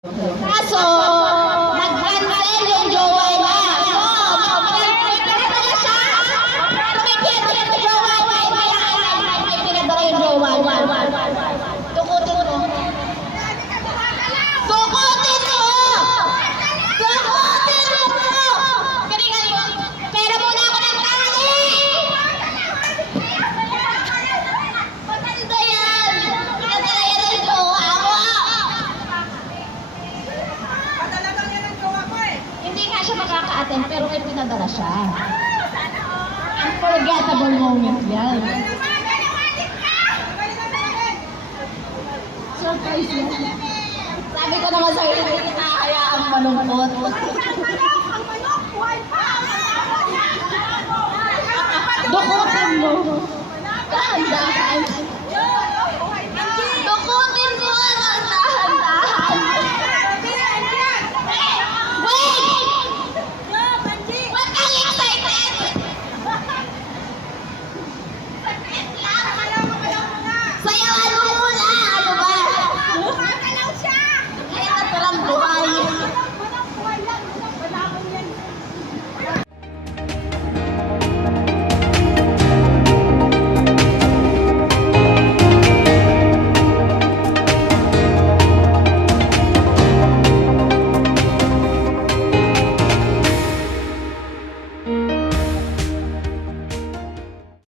Kaso, nag-cancel yung jowa niya. So, pinadala siya. May pinadala yung jowa niya. May pinadala yung jowa niya. Tukutin mo. Tukutin mo! Tukutin mo! Pera muna ako ng tali! Maganda yan! Pinadala yan yung jowa mo! Hindi nga siya makaka-attend pero may pinadala siya. Unforgettable moment yan. Surprise yan. Sabi ko naman sa'yo, hindi kita hayaang malungkot. Dukutin mo. Dahan-dahan.